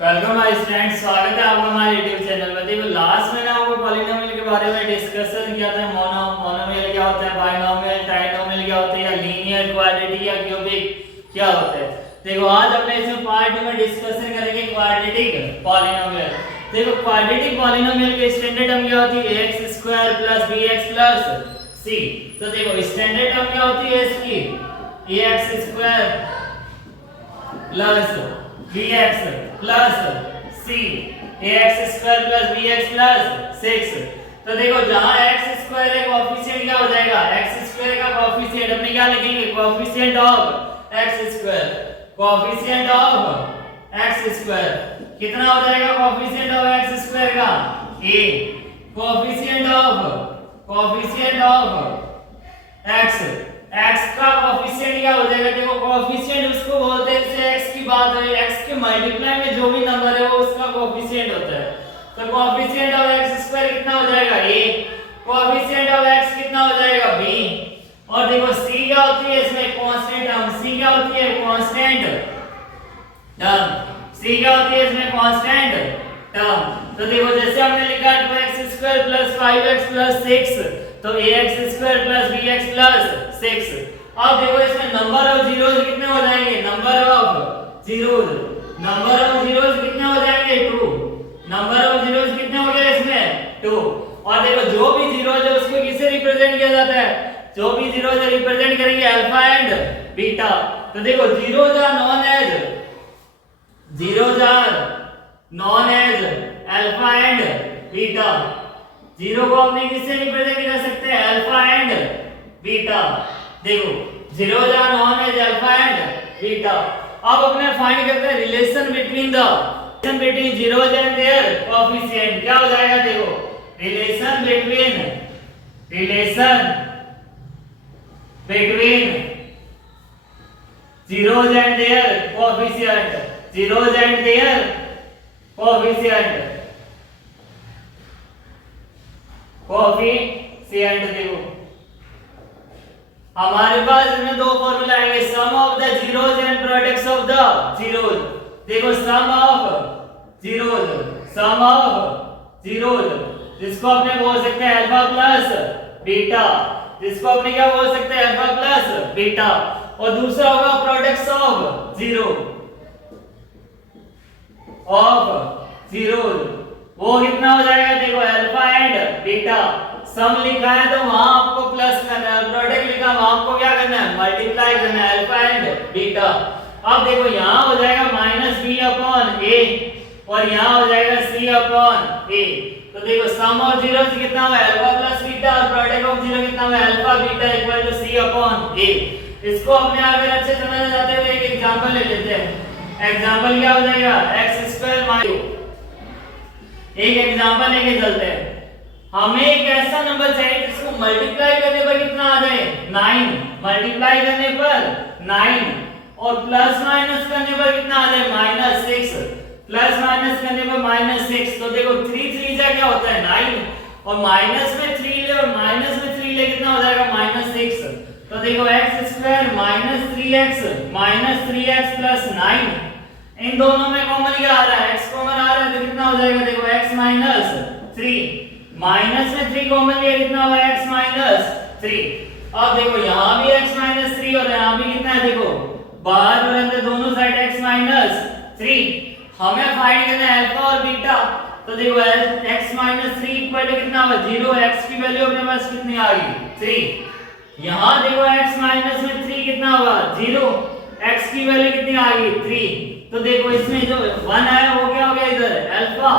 Welcome my student, स्वागत है आपका हमारे YouTube चैनल में। देखो लास्ट में ना आपको पॉलिनोमियल के बारे में डिस्कशन किया था। मोनोमियल क्या होता है, बाइनोमियल, ट्राइनोमियल क्या होता है, या लीनियर, क्वाड्रेटिक या क्यूबिक क्या होता है। देखो आज अपने इसमें पार्ट 2 में डिस्कशन करेंगे क्वाड्रेटिक पॉलिनोमियल। देखो क्वाड्रेटिक पॉलिनोमियल की स्टैंडर्ड टर्म क्या होती है, x² + bx + c। तो देखो स्टैंडर्ड टर्म क्या होती है इसकी, ax² + bx + c, ax² + bx + 6। तो देखो जहां x² है कोएफिशिएंट क्या हो जाएगा, x² का कोएफिशिएंट अपने क्या लिखेंगे, coefficient of x², coefficient of x² कितना हो जाएगा, कोएफिशिएंट ऑफ x² का a, कोएफिशिएंट ऑफ x का कोएफिशिएंट क्या हो जाएगा। देखो कोएफिशिएंट उसको बोलते हैं, जैसे x की बात है, x के मल्टीप्लाई में जो भी नंबर है वो उसका कोएफिशिएंट होता है। तो कोएफिशिएंट ऑफ x² कितना हो जाएगा a, कोएफिशिएंट ऑफ x कितना हो जाएगा b। और देखो c क्या होती है इसमें, कांस्टेंट टर्म। c क्या होती है, कांस्टेंट टर्म। c क्या होती है इसमें, कांस्टेंट टर्म। तो देखो जैसे हमने लिखा 2x² + 5x + 6, तो ax² + bx + 6। अब देखो इसमें नंबर ऑफ जीरोस कितने हो जाएंगे, नंबर ऑफ जीरोस कितने हो जाएंगे, 2। नंबर ऑफ जीरोस कितने हो गए इसमें, 2। और देखो जो भी जीरोस है उसको किससे रिप्रेजेंट किया जाता है, जो भी जीरोस है रिप्रेजेंट करेंगे अल्फा एंड बीटा। तो देखो zeros are known as alpha and beta. Zero को अपने किससे रिप्रेजेंट कर सकते हैं, अल्फा एंड बीटा। देखो zero are known as alpha and beta. अब अपने फाइंड करते हैं relation between zeros and their coefficient. क्या हो जाएगा, देखो relation between zeros and their coefficient, देखो हमारे पास इसमें दो फार्मूला आएंगे, sum of the zeros and products of the zeros. देखो सम ऑफ जीरोस जिसको अपने बोल सकते हैं अल्फा प्लस बीटा, जिसको अपने क्या बोल सकते हैं, अल्फा प्लस बीटा। और दूसरा होगा प्रोडक्ट्स ऑफ जीरोस, वो कितना हो जाएगा, देखो अल्फा एंड बीटा। सम लिखा है तो वहां आपको प्लस करना है, प्रोडक्ट लिखा वहां आपको क्या करना है, मल्टीप्लाई करना है, अल्फा एंड बीटा। अब देखो यहां हो जाएगा -b/a और यहां हो जाएगा c/a। तो देखो सम ऑफ जीरोस कितना हुआ, अल्फा प्लस बीटा, और प्रोडक्ट ऑफ जीरो कितना हुआ, अल्फा बीटा = c/a। इसको अपने अगर अच्छे समझना चाहते हैं तो एक एग्जांपल ले लेते हैं। एग्जांपल क्या हो जाएगा, x²। एक एग्जांपल लेके चलते हैं। हमें एक ऐसा नंबर चाहिए जिसको मल्टीप्लाई करने पर कितना आ जाए, 9। मल्टीप्लाई करने पर 9 और प्लस माइनस करने पर कितना आ जाए, -6। प्लस माइनस करने पर -6। तो देखो 3 3 जा क्या होता है, 9, और माइनस में 3 ले और माइनस में 3 ले कितना हो जाएगा, -6। तो देखो x² -3x + 9, इन दोनों में कॉमन क्या आ रहा है, x कॉमन आ रहा है तो कितना हो जाएगा, देखो x - 3, माइनस में 3 कॉमन लिया कितना हुआ, x - 3। अब देखो यहां भी x - 3 और यहां भी कितना है, देखो बाहर और अंदर दोनों साइड x - 3। हमें फाइंड करना है अल्फा और बीटा। तो देखो x - 3 इक्वल टू कितना हुआ, 0। x की वैल्यू अपने पास कितनी आ गई, 3। यहां देखो x - 3 कितना हुआ, 0। x की वैल्यू कितनी आ गई, 3। तो देखो इसमें जो 1 है वो क्या हो गया, इधर अल्फा,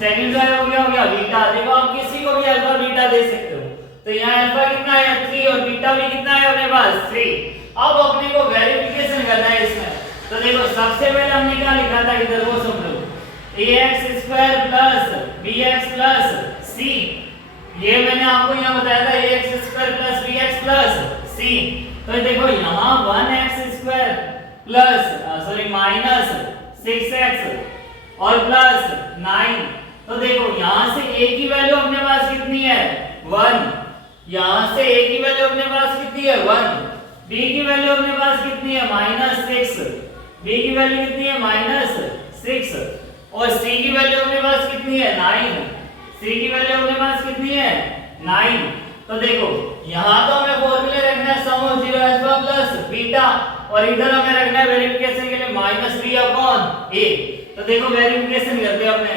सेकंड जो है वो क्या हो गया, बीटा। देखो आप किसी को भी अल्फा बीटा दे सकते हो। तो यहाँ अल्फा कितना है, 3, और बीटा भी कितना है अपने पास, 3। अब अपने को वेरिफिकेशन करना है इसमें। तो देखो सबसे पहले हमने क्या लिखा था इधर, वो समझो, ax² + bx + c। ये मैंने आपको यहाँ बताया था, ax² + bx + c। तो देखो यहाँ 1x² -6x और +9। तो देखो यहां से a की वैल्यू अपने पास कितनी है, 1। यहां से a की वैल्यू अपने पास कितनी है, 1। b की वैल्यू अपने पास कितनी है, -6। b की वैल्यू कितनी है, -6। और c की वैल्यू अपने पास कितनी है 9, c की वैल्यू अपने पास कितनी है 9। तो देखो यहाँ तो हमें फॉर्मूले रखना है सम ऑफ 0 अल्फा प्लस बीटा और इधर हमें रखना है वेरिफिकेशन के लिए -b/a। तो देखो वेरिफिकेशन करते हैं अपने।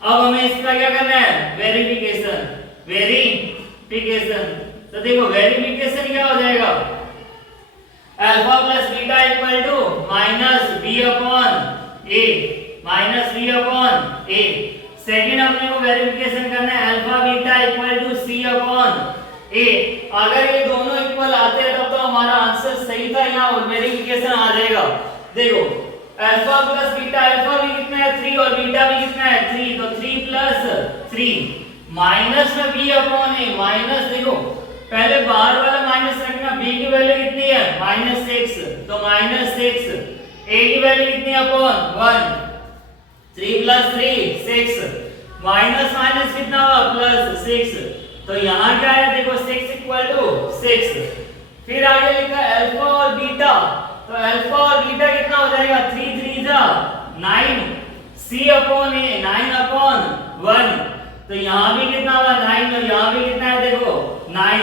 अब हमें इसका क्या करना है वेरिफिकेशन। तो देखो वेरिफिकेशन क्या हो जाएगा alpha plus beta equal to -b/a। Second अपने को वेरिफिकेशन करना है alpha beta equal to c/a। अगर ये दोनों इक्वल आते हैं तब तो हमारा आंसर सही था, यहाँ और वेरिफिकेशन आ जाएगा। देखो अल्फा प्लस बीटा, अल्फा भी कितना है 3 और बीटा भी कितना है 3, तो 3 + 3 माइनस में b/a माइनस। देखो पहले बाहर वाला माइनस रखना, b की वैल्यू कितनी है -6 तो -6, a की वैल्यू कितनी है अपॉन 1, 3 + 3 6 माइनस माइनस कितना हुआ +6। तो यहाँ क्या है देखो 6 = 6। फिर आगे लिखा अल्फा और बीटा, तो अल्फा और बीटा कितना हो जाएगा 3 3 जा 9 c/a 9/1। तो यहाँ भी कितना हुआ 9 और यहाँ भी कितना है देखो 9।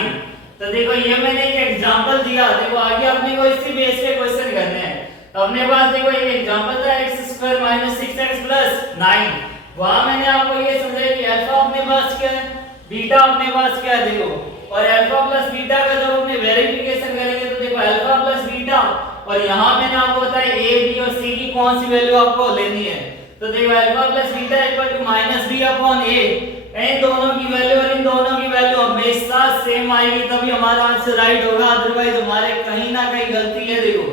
तो देखो ये मैंने एक एग्जांपल दिया। देखो आगे अपने को इसी बेस पे क्वेश्चन करने हैं। तो अपने पास देखो एक एग्जांपल था x² - 6x + 9। वहां मैंने आपको ये समझाया कि अल्फा अपने पास क्या है बीटा अपने पास क्या है देखो, और अल्फा प्लस बीटा का जब अपने वेरिफिकेशन करेंगे तो देखो अल्फा प्लस बीटा, और यहाँ मैंने आपको बताया a b और c की कौन सी वैल्यू आपको लेनी है। तो देखो alpha plus beta equal to -b/a। इन दोनों की वैल्यू और इन दोनों की वैल्यू हमेशा सेम आएगी तभी हमारा आंसर राइट होगा, अदरवाइज हमारे कहीं ना कहीं गलती है। देखो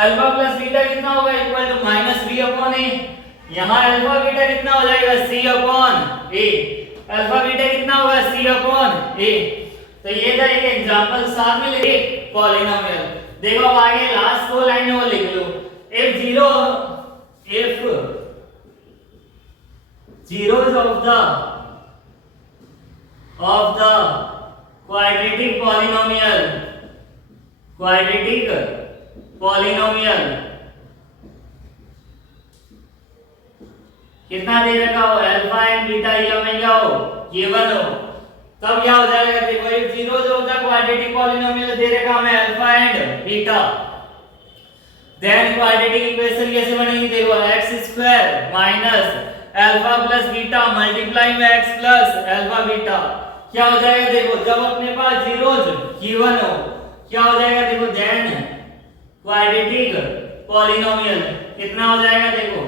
अल्फा प्लस बीटा कितना होगा इक्वल टू -b/a। यहाँ अल्फा बीटा कितना हो जाएगा c/a। अल्फा बीटा कितना होगा c/a। तो ये था एक एग्जांपल, साथ में लिखे पॉलिनोमियल। देखो अब आगे लास्ट 2 लाइन वो लिख लो। if zeros of the quadratic polynomial कितना दे रखा हो अल्फा एंड बीटा, ये हमें क्या हो गिवन हो, तब क्या हो जाएगा देखो if zeros of the quadratic polynomial दे रखा हमें alpha and beta, then quadratic equation कैसे बनेगी देखो x² minus alpha plus beta multiply में x प्लस अल्फा बीटा। क्या हो जाएगा देखो जब अपने पास जीरोज गिवन हो क्या हो जाएगा देखो देन क्वाड्रेटिक पॉलिनोमियल कितना हो जाएगा देखो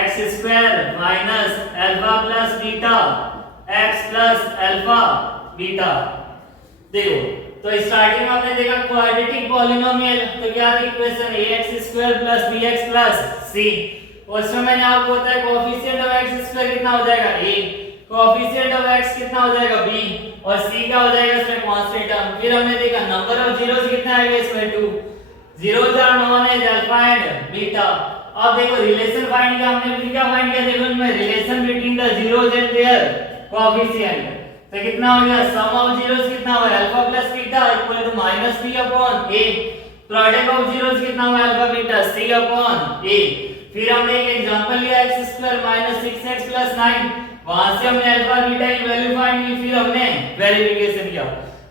x² minus alpha plus beta x plus alpha beta. देखो तो स्टार्टिंग में आपने देखा क्वाड्रेटिक पॉलिनोमियल, तो क्या थी इक्वेशन ax² + bx + c। और इसमें मैंने आपको बताया कोएफिशिएंट ऑफ x² कितना हो जाएगा a, कोएफिशिएंट ऑफ x कितना हो जाएगा b, और c क्या हो जाएगा इसमें कांस्टेंट टर्म। फिर हमने देखा नंबर ऑफ जीरोस कितना आएगा इसमें 2, zeros are known as alpha and beta. अब देखो रिलेशन फाइंड किया हमने, फिर क्या फाइंड किया देखो इनमें relation between the zeros and their coefficient. तो कितना हो गया सम ऑफ जीरोस कितना हुआ alpha plus beta equal to -b/a। Product of zeros कितना हुआ अल्फा बीटा c/a। फिर हमने एक एग्जांपल लिया x² - 6x + 9, वहां से हमने अल्फा बीटा की वैल्यू फाइंड की, फिर हमने वेरिफिकेशन किया।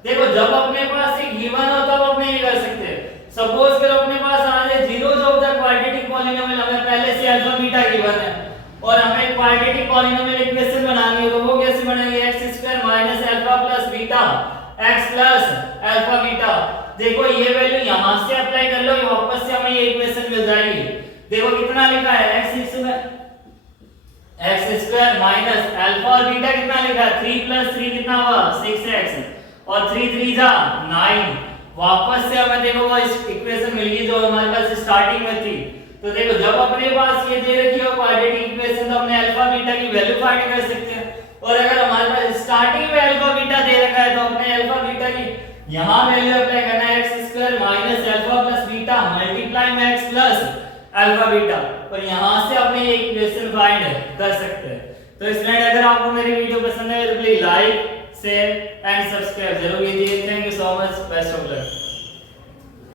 देखो जब अपने पास एक गिवन हो तब अपने ये कर सकते हैं। सपोज करो अपने पास आ जाए zeros of the quadratic polynomial, हमें पहले से अल्फा बीटा गिवन है और हमें क्वाड्रेटिक पॉलिनोमियल इक्वेशन बनानी है, तो वो कैसे बनेगी x² minus alpha plus beta x plus alpha beta. देखो ये वैल्यू यहां से अप्लाई कर लो, वापस से हमें ये इक्वेशन मिल जाएगी। देखो कितना लिखा है x² माइनस अल्फा और बीटा कितना लिखा है 3 + 3 कितना हुआ 6x, और 3 3 जा 9। वापस से हमें देखो वो इक्वेशन मिल गई जो हमारे पास स्टार्टिंग में थी। तो देखो जब अपने पास ये दे रखी हो क्वाड्रेटिक इक्वेशन, तो अपने अल्फा बीटा की वैल्यू फाइंड कर सकते हैं। और अगर हमारे पास स्टार्टिंग में अल्फा बीटा दे रखा है तो अपने अल्फा बीटा की यहां वैल्यू अप्लाई करना है x² minus alpha plus beta multiply में x प्लस अल्फा बीटा, और यहां से अपने ये इक्वेशन फाइंड कर सकते हैं। तो स्टूडेंट अगर आपको मेरी वीडियो पसंद है तो please like share and subscribe जरूर कीजिए। Thank you so much, best of luck.